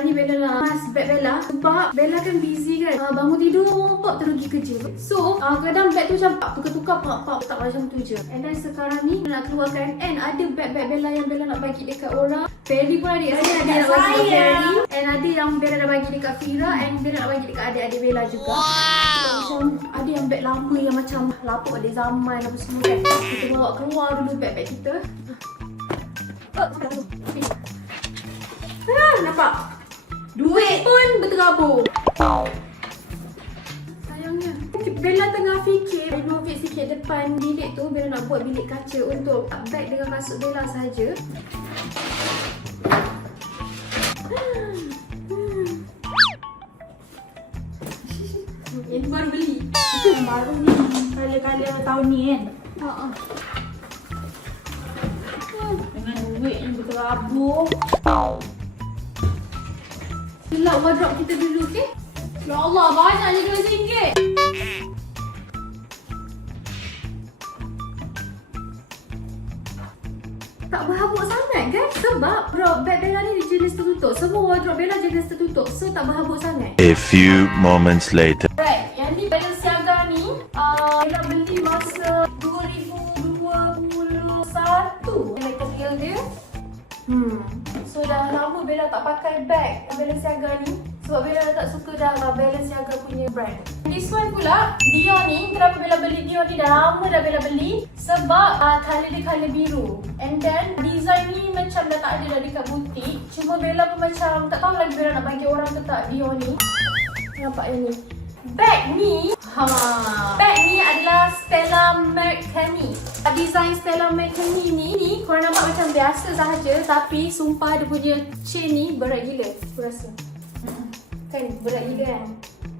sekarang ni Bella nak mas beg Bella. Sebab Bella kan busy kan. Bangun tidur, pak terus pergi kerja. So, kadang beg tu macam tukar-tukar, pak tak macam tu je. And then sekarang ni nak keluarkan. And ada beg-beg Bella yang Bella nak bagi dekat orang. Ferry pun ada yang nak bagi dekat Ferry. And ada yang Bella nak bagi dekat Fira. And Bella nak bagi dekat adik-adik Bella juga. Macam ada yang beg lama yang macam lapuk ada zaman apa semua kan. Kita bawa keluar dulu beg-beg kita. Nampak? Duit pun berterabur. Sayangnya Bella tengah fikir renovate sikit depan bilik tu. Bella nak buat bilik kaca untuk beg dengan kasut Bella saja. Ini baru beli. Baru ni. Kali-kali awal tahun ni kan. Dengan duit yang berterabur. Gelap wardrobe kita dulu, okey? Ya Allah, banyaknya RM2. Tak berhabuk sangat kan? Sebab beg Bella ni jenis tertutup. Semua wardrobe Bella jenis tertutup. So tak berhabuk sangat. A few moments later. Right, yang ni Balenciaga ni Bella beli masa 2021 material dia. So dah lama Bella tak pakai beg Balenciaga ni. Sebab Bella dah tak suka dah Balenciaga punya brand. This one pula, Dior ni. Kenapa Bella beli Dior ni? Dah lama dah Bella beli. Sebab colour dia colour biru. And then design ni macam dah tak ada dah dekat butik. Cuma Bella pun macam tak tahu lagi Bella nak bagi orang ke tak Dior ni. Nampak yang ni. Bag ni bag ni adalah Stella McCartney. Design Stella McCartney ni korang nampak macam biasa sahaja. Tapi sumpah dia punya chain ni berat gila. Aku rasa kan berat gila kan.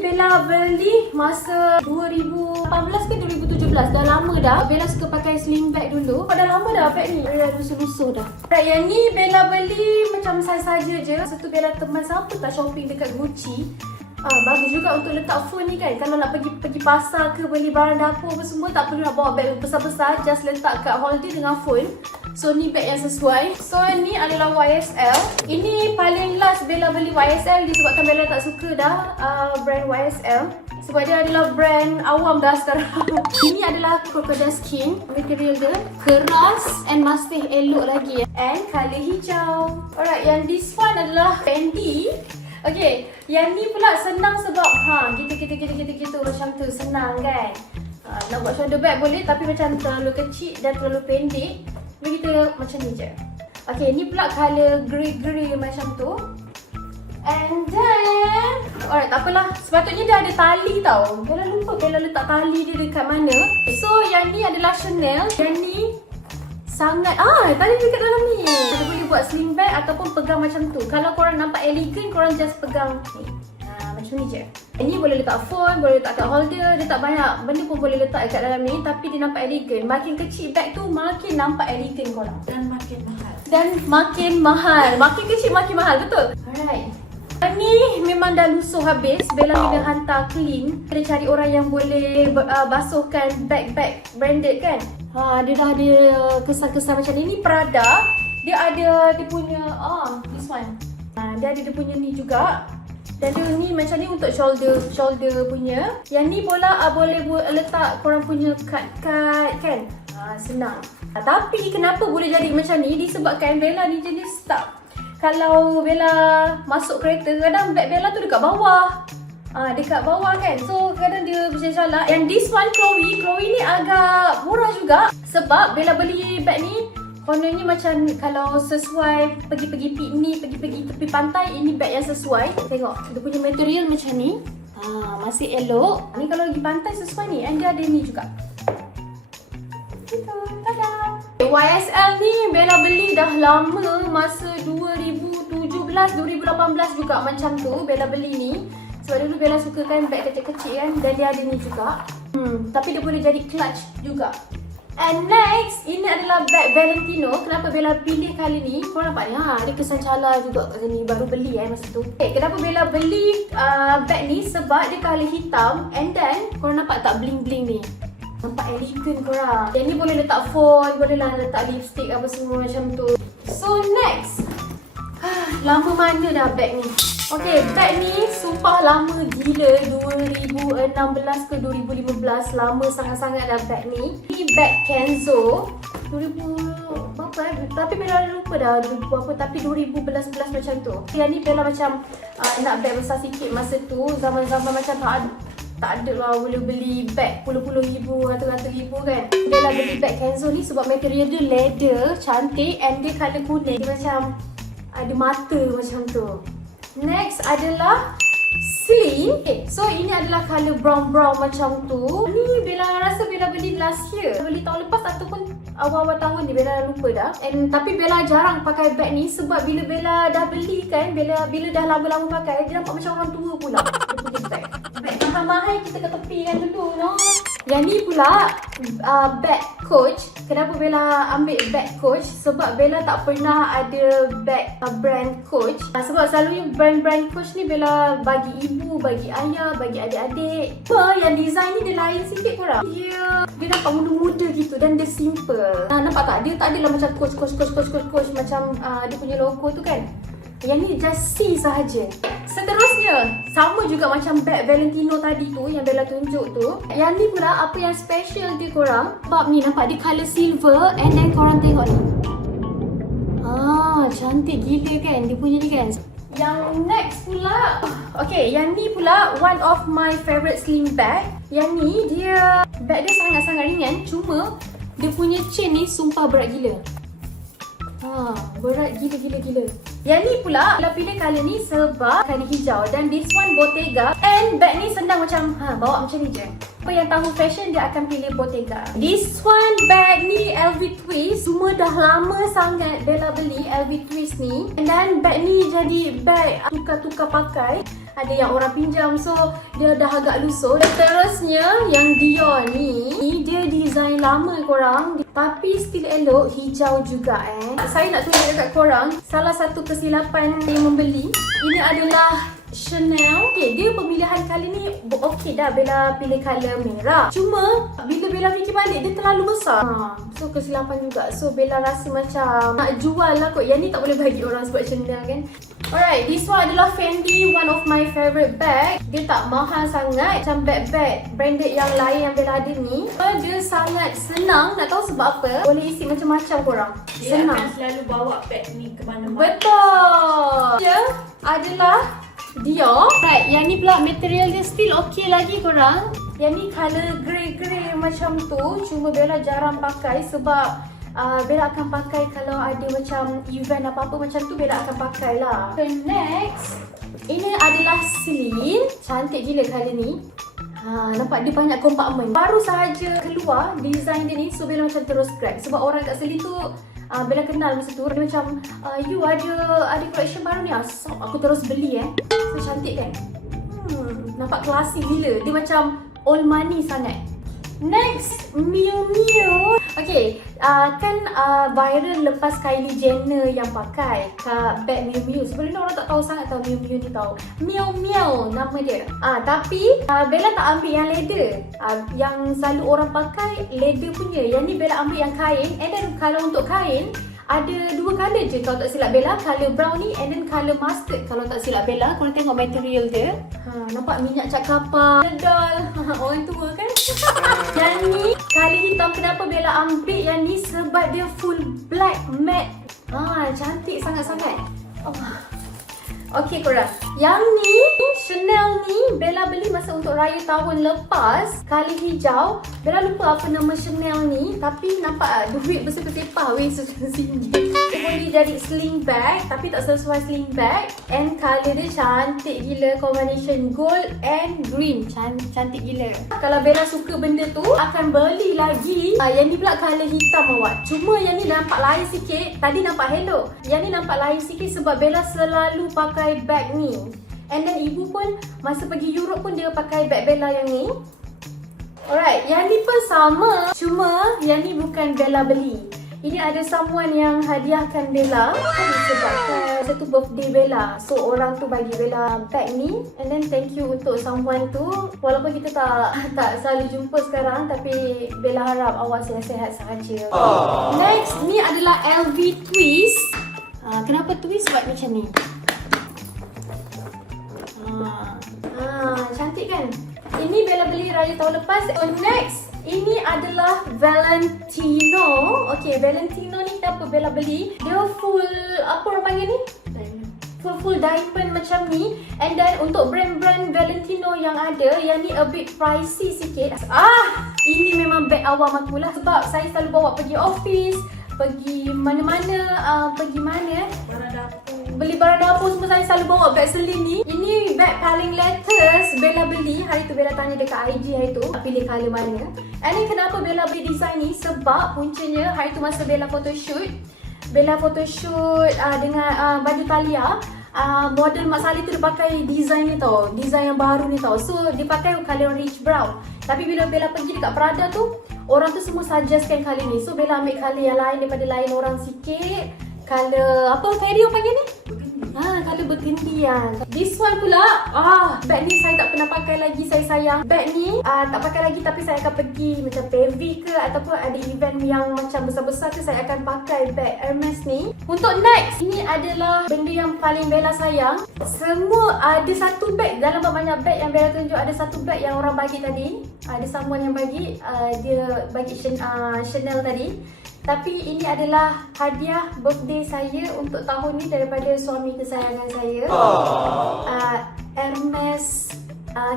Bella beli masa 2018 ke 2017. Dah lama dah. Bella suka pakai sling bag dulu. Dah lama dah bag ni. Dah lusuh-lusuh dah. Right, yang ni Bella beli macam saja je. Masa tu Bella teman siapa tak shopping dekat Gucci. Bagus juga untuk letak phone ni kan. Kalau nak pergi pasar ke beli barang dapur apa semua, tak perlu nak bawa beg besar-besar. Just letak kat holder dengan phone. So ni beg yang sesuai. So ni adalah YSL. Ini paling last Bella beli YSL disebabkan Bella tak suka dah brand YSL. Sebab dia adalah brand awam dah sekarang. Ini adalah crocodile skin. Material dia keras and masih elok lagi. And colour hijau. Alright, yang this one adalah Fendi. Okay, yang ni pula senang sebab gitu macam tu senang kan. Nak buat shoulder bag boleh tapi macam terlalu kecil dan terlalu pendek. Jadi kita macam ni je. Okay, ni pula colour grey macam tu. And then alright, tak apalah. Sepatutnya dia ada tali tau. Bella lupa Bella letak tali dia dekat mana. So yang ni adalah Chanel. Yang ni sangat tali dekat dalam ni. Kita boleh buat sling bag ataupun pegang macam tu. Kalau korang nampak elegan, korang just pegang ni. Macam ni je. Ini boleh letak phone, boleh letak kat holder. Dia tak banyak benda pun boleh letak kat dalam ni. Tapi dia nampak elegan. Makin kecil bag tu, makin nampak elegan korang. Dan makin mahal. Makin kecil, makin mahal. Betul? Alright. Ni memang dah lusuh habis. Bella kena hantar clean. Dia cari orang yang boleh basuhkan bag-bag branded kan. Dia dah ada kesan-kesan macam ni. Ni Prada. Dia ada dia punya this one. Dia ada dia punya ni juga. Dan dia ni macam ni untuk shoulder punya. Yang ni pula boleh letak korang punya kad-kad kan. Senang. Tapi kenapa boleh jadi macam ni? Disebabkan Bella ni jenis tak. Kalau Bella masuk kereta, kadang beg Bella tu dekat bawah. Dekat bawah kan. So kadang dia bersalah. Yang this one Chloe ni agak murah juga. Sebab Bella beli beg ni kononnya macam kalau sesuai pergi piknik, pergi tepi pantai, ini beg yang sesuai. Tengok, dia punya material macam ni. Masih elok. Ni kalau pergi pantai sesuai ni. And dia ada ni juga. Gitu, tada! YSL ni Bella beli dah lama, masa 2017-2018 juga macam tu Bella beli ni. Sebab dulu Bella suka kan beg kecil-kecil kan. Dan dia ada ni juga. Tapi dia boleh jadi clutch juga. And next, ini adalah beg Valentino. Kenapa Bella pilih kali ni? Korang nampak ni, ada kesan cala juga kat sini. Baru beli masa tu. Kenapa Bella beli beg ni? Sebab dia colour hitam. And then, korang nampak tak bling-bling ni? Nampak elegan korang. Yang ni boleh letak phone, boleh lah letak lipstick apa semua macam tu. So next, lama mana dah bag ni? Okay, bag ni sumpah lama gila. 2016 ke 2015. Lama sangat-sangat dah bag ni. Ni bag Kenzo. 2000 berapa tapi Bella lupa dah berapa, tapi 2011 macam tu. Yang ni Bella macam nak bag besar sikit masa tu. Zaman-zaman macam tak ada lah boleh beli bag puluh-puluh ribu, ratus-ratus ribu kan. Bella beli bag Kenzo ni sebab material dia leather, cantik, and dia colour kuning. Dia macam ada mata macam tu. Next adalah Celine. Okay, so ini adalah colour brown-brown macam tu. Ni Bella rasa Bella beli last year. Beli tahun lepas ataupun awal-awal tahun ni, Bella lupa dah. Tapi Bella jarang pakai bag ni sebab bila Bella dah beli kan, bila dah lama-lama pakai, dia nampak macam orang tua pula. Dia punya bag. Bag mahal-mahal kita ke tepi kan dulu, no? Yang ni pula bag Coach. Kenapa Bella ambil bag Coach? Sebab Bella tak pernah ada bag brand Coach. Sebab selalunya brand-brand Coach ni Bella bagi ibu, bagi ayah, bagi adik-adik. Yang design ni dia lain sikit korang. Dia nampak muda-muda gitu dan dia simple. Nampak tak? Dia tak adalah macam Coach macam dia punya logo tu kan. Yang ni just C sahaja. Seterusnya, sama juga macam bag Valentino tadi tu yang Bella tunjuk tu. Yang ni pula apa yang special dia korang? Sebab ni nampak dia colour silver, and then korang tengok ni. Cantik gila kan dia punya ni kan. Yang next pula, okay, yang ni pula one of my favourite sling bag. Yang ni dia bag dia sangat-sangat ringan, cuma dia punya chain ni sumpah berat gila. Berat gila. Yang ni pula Bella pilih colour ni sebab colour hijau, dan this one Bottega, and bag ni senang macam bawa macam ni je. Apa yang tahu fashion dia akan pilih Bottega. This one bag ni LV Twist. Cuma dah lama sangat Bella beli LV Twist ni, dan bag ni jadi bag tukar-tukar pakai. Ada yang orang pinjam, so dia dah agak lusuh. Seterusnya yang Dior ni dia design lama korang, tapi still elok, hijau juga Saya nak tunjuk dekat korang salah satu kesilapan yang membeli. Ini adalah Chanel. Okay, dia pemilihan colour ni okey dah, Bella pilih colour merah. Cuma bila Bella fikir balik, dia terlalu besar. So kesilapan juga. So Bella rasa macam nak jual lah kot. Yang ni tak boleh bagi orang sebab Chanel kan. Alright, this one adalah Fendi, one of my favourite bag. Dia tak mahal sangat macam bag-bag branded yang lain yang Bella ada ni. Dia sangat senang, nak tahu sebab apa? Boleh isi macam-macam korang. Dia senang. akan selalu bawa bag ni ke mana-mana. Betul. Dia adalah Dior. Right, yang ni pula material dia still okey lagi korang. Yang ni colour grey-grey macam tu. Cuma Bella jarang pakai sebab Bella akan pakai kalau ada macam event apa-apa macam tu, Bella akan pakai lah. Okay, next, ini adalah Celine. Cantik gila colour ni. Nampak dia banyak kompartmen. Baru sahaja keluar design dia ni, so Bella macam terus grab. Sebab orang kat Celine tu Bella kenal masa tu. Dia macam you ada collection baru ni, so aku terus beli So cantik kan. Nampak klasik gila. Dia macam old money sangat. Next, Miu Miu. Okay, kan viral lepas Kylie Jenner yang pakai bag Miu Miu. Sebenarnya orang tak tahu sangat tahu Miu Miu ni tahu. Miu Miu nama dia. Tapi Bella tak ambil yang leather. Yang selalu orang pakai leather punya. Yang ni Bella ambil yang kain. And then kalau untuk kain, ada dua colour je kalau tak silap Bella. Colour brown ni and then colour mustard kalau tak silap Bella. Korang tengok material dia. Nampak minyak cat kapar. Doll. Orang tua kan. Yang ni colour hitam. Kenapa Bella ambil yang ni? Sebab dia full black matte. Cantik sangat-sangat. Okay korang, yang ni Chanel ni Bella beli masa untuk raya tahun lepas. Colour hijau. Bella lupa apa nama Chanel ni, tapi nampak duit bersepah-sepah weh RM100. Boleh jadi sling bag tapi tak sesuai sling bag. And colour dia cantik gila, combination gold and green. Cantik gila. Kalau Bella suka benda tu, akan beli lagi. Yang ni pula colour hitam awak. Cuma yang ni nampak lain sikit. Tadi nampak hello. Yang ni nampak lain sikit sebab Bella selalu pakai bag ni. And then ibu pun masa pergi Europe pun dia pakai bag Bella yang ni. Alright, yang ni pun sama. Cuma yang ni bukan Bella beli. Ini ada someone yang hadiahkan Bella disebabkan satu birthday Bella. So orang tu bagi Bella bag ni. And then thank you untuk someone tu. Walaupun kita tak selalu jumpa sekarang, tapi Bella harap awak sihat-sihat sahaja. Next, ni adalah LV Twist. kenapa twist buat macam ni? Cantik kan? Ini Bella beli raya tahun lepas. So next, ini adalah Valentino. Okay, Valentino ni kenapa Bella beli? Dia full, apa orang panggil ni? Full diamond macam ni. And then untuk brand-brand Valentino yang ada, yang ni a bit pricey sikit. Ini memang beg awam aku lah. Sebab saya selalu bawa pergi office, pergi mana-mana, Barang dapur. beli barang dapur semua, saya selalu bawa beg Celine ni. Ini beg paling latest Bella beli. Hari tu Bella tanya dekat IG hari tu, pilih colour mana. And ni kenapa Bella beli design ni? Sebab puncanya hari tu masa Bella photoshoot dengan baju Thalia. Model Mak Saleh tu dia pakai design ni tau, design yang baru ni tau. So dia pakai colour rich brown. Tapi bila Bella pergi dekat Prada tu, orang tu semua suggestkan colour ni. So Bella ambil colour yang lain daripada lain orang sikit. Colour apa Ferry orang panggil ni? Colour burgundy kan. This one pula, bag ni saya tak pernah pakai lagi, saya sayang. Bag ni tak pakai lagi, tapi saya akan pergi macam PV ke ataupun ada event yang macam besar-besar ke, saya akan pakai bag Hermes ni. Untuk next, ini adalah benda yang paling Bella sayang. Semua ada satu bag, dalam banyak bag yang Bella tunjuk, ada satu bag yang orang bagi tadi. Ada someone yang bagi, dia bagi Chanel tadi. Tapi ini adalah hadiah birthday saya untuk tahun ni daripada suami kesayangan saya. Hermes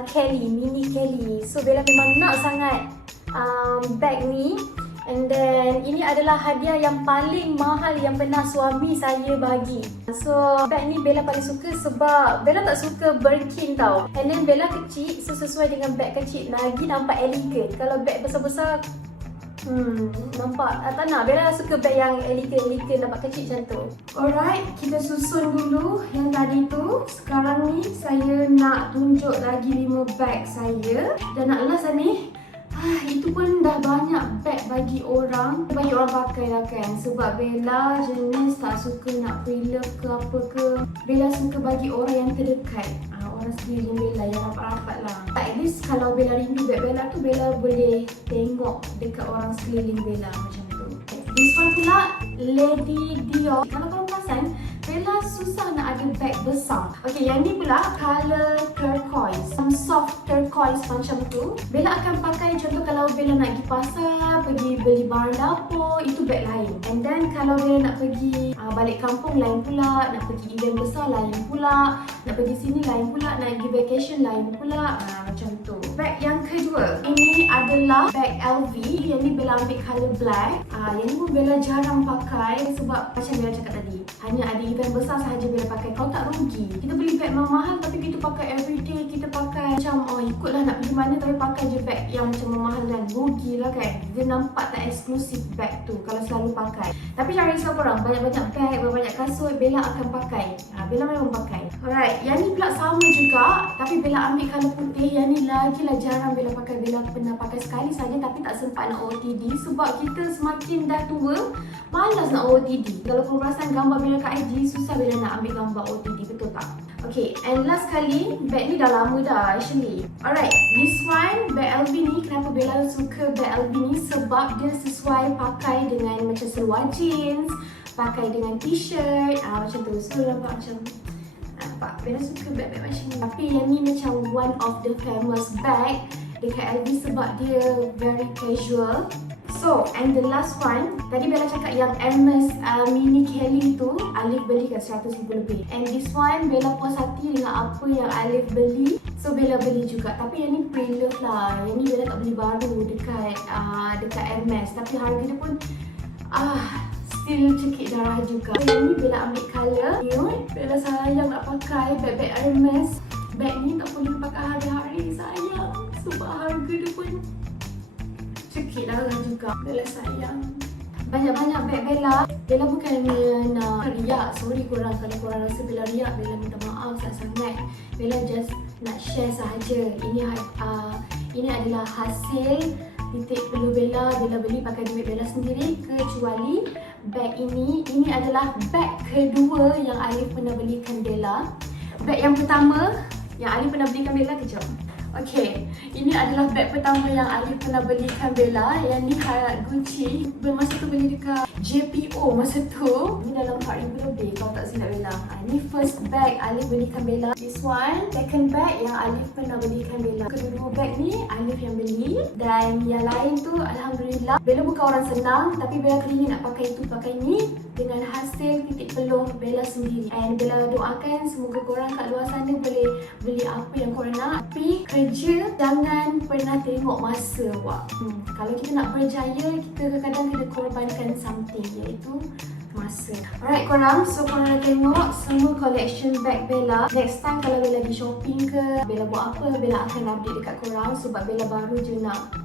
Kelly, Mini Kelly. So Bella memang nak sangat bag ni. And then ini adalah hadiah yang paling mahal yang pernah suami saya bagi. So bag ni Bella paling suka sebab Bella tak suka Birkin tau. And then Bella kecil, so sesuai dengan bag kecil lagi nampak elegan. Kalau bag besar-besar nampak tak nak. Bella suka bag yang elegan, nampak kecil macam tu. Alright, kita susun dulu yang tadi tu. Sekarang ni saya nak tunjuk lagi 5 bag saya. Dan nak last ni, itu pun dah banyak bag bagi orang pakai lah kan. Sebab Bella jenis tak suka nak pre-love ke apa ke. Bella suka bagi orang yang terdekat, orang sekeliling Bella yang rapat-rapat lah. At least kalau Bella rindu bag Bella tu, Bella boleh tengok dekat orang sekeliling Bella macam tu. This one pula Lady Dior. Kalau korang perasan, Bella susah nak ada bag besar. Okay, yang ni pula color turquoise, soft turquoise macam tu. Bella akan pakai, contoh kalau Bella nak pergi pasar, pergi beli barang dapur, itu bag lain. And then kalau Bella nak pergi balik kampung lain pula, nak pergi event besar lain pula, nak pergi sini lain pula, nak pergi vacation lain pula, macam tu. Bag yang kedua, ini adalah bag LV. Yang ni Bella ambil color black. Yang ni pun Bella jarang pakai sebab macam Bella cakap tadi, hanya ada event besar sahaja Bella pakai. Kau tak rugi. Kita beli bag mahal tapi kita pakai everyday, kita pakai macam ikutlah nak pergi mana tapi pakai je bag yang macam mahal kan. Rugilah kan. Dia nampak tak eksklusif bag tu kalau selalu pakai. Tapi jangan risau korang, banyak-banyak bag, banyak kasut Bella akan pakai. Bella memang pakai. Alright, yang ni pula sama juga tapi Bella ambil color putih. Yang ni lagi lah jarang Bella pakai. Bella pernah pakai sekali saja tapi tak sempat nak OOTD sebab kita semakin dah tua, malas nak OOTD. Kalau korang perasan gambar Bella kat IG, susah Bella nak ambil gambar OOTD, betul tak? Okay, and last kali, bag ni dah lama dah actually. Alright, this one, bag LV ni, kenapa Bella suka bag LV ni? Sebab dia sesuai pakai dengan macam seluar jeans, pakai dengan t-shirt, macam tu. So nampak macam, nampak Bella suka bag-bag macam ni. Tapi yang ni macam one of the famous bag dekat LV sebab dia very casual. So, and the last one, tadi Bella cakap yang Hermes Mini Kelly tu, Alif beli kat 100,000 lebih. And this one, Bella puas hati dengan apa yang Alif beli. So, Bella beli juga. Tapi yang ni pre-love lah. Yang ni Bella tak beli baru dekat Hermes. Tapi harga dia pun, still cekik darah juga. Yang ni Bella ambil colour nude. Bella sayang nak pakai bag-bag Hermes. Bag ni tak boleh pakai hari-hari sayang. Sebab harga dia pun cekik darah juga. Bella sayang. Banyak-banyak bag Bella. Bella bukan nak riak. Sorry korang kalau korang rasa Bella riak. Bella minta maaf sangat-sangat. Bella just nak share sahaja. Ini adalah hasil titik peluh Bella. Bella beli pakai duit Bella sendiri. Kecuali bag ini. Ini adalah bag kedua yang Alif pernah belikan Bella. Bag yang pertama yang Alif pernah belikan Bella, kejap. Okay, ini adalah bag pertama yang Alif pernah belikan Bella. Yang ni Gucci. Masa tu beli dekat JPO masa tu. Ini dalam 4,000 lebih kalau tak bag Alif belikan Bella. This one, second bag yang Alif pernah belikan Bella. Kedua-dua bag ni Alif yang beli. Dan yang lain tu Alhamdulillah, Bella bukan orang senang, tapi Bella teringin nak pakai itu, pakai ni dengan hasil titik peluh Bella sendiri. And Bella doakan semoga korang kat luar sana boleh beli apa yang korang nak. Tapi kerja jangan pernah tengok masa awak. Kalau kita nak berjaya, kita kadang-kadang kena korbankan something, iaitu masa. Alright korang, so korang dah tengok semua collection bag Bella. Next time kalau Bella pergi shopping ke, Bella buat apa, Bella akan update dekat korang. Sebab Bella baru je nak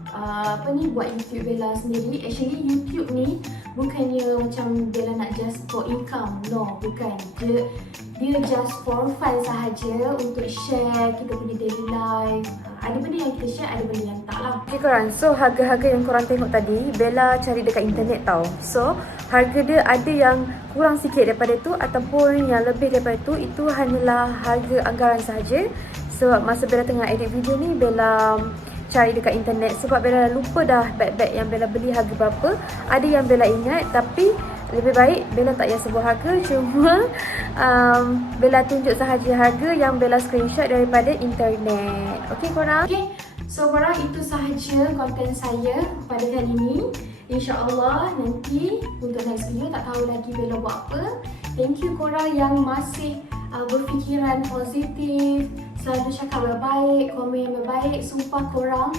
buat YouTube Bella sendiri. Actually YouTube ni bukannya macam Bella nak just for income. No, bukan. Dia just for fun sahaja, untuk share kita punya daily life. Ada benda yang kita share, ada benda yang tak lah. Okay korang, so harga-harga yang korang tengok tadi Bella cari dekat internet tau. So harga dia ada yang kurang sikit daripada tu ataupun yang lebih daripada tu. Itu hanyalah harga anggaran sahaja. Sebab masa Bella tengah edit video ni, Bella cari dekat internet. Sebab Bella lupa dah bag-bag yang Bella beli harga berapa. Ada yang Bella ingat, tapi lebih baik Bella tak payah sebut harga. Cuma Bella tunjuk sahaja harga yang Bella screenshot daripada internet. Okay korang? Okay, so korang, itu sahaja konten saya pada kali ini. InsyaAllah nanti untuk next video tak tahu lagi Bella buat apa. Thank you korang yang masih berfikiran positif, selalu cakap baik-baik, komen yang baik. Sumpah korang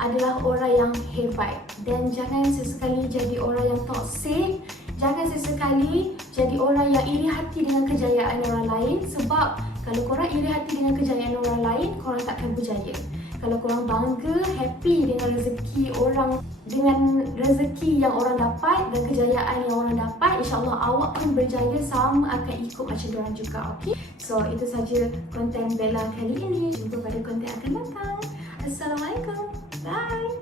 adalah orang yang hebat. Dan jangan sesekali jadi orang yang toxic. Jangan sesekali jadi orang yang iri hati dengan kejayaan orang lain. Sebab kalau korang iri hati dengan kejayaan orang lain, korang takkan berjaya. Kalau korang bangga, happy dengan rezeki orang, dengan rezeki yang orang dapat dan kejayaan yang orang dapat, InsyaAllah awak pun berjaya sama akan ikut macam diorang juga. Okay? So itu saja konten Bella kali ini. Jumpa pada konten akan datang. Assalamualaikum. Bye.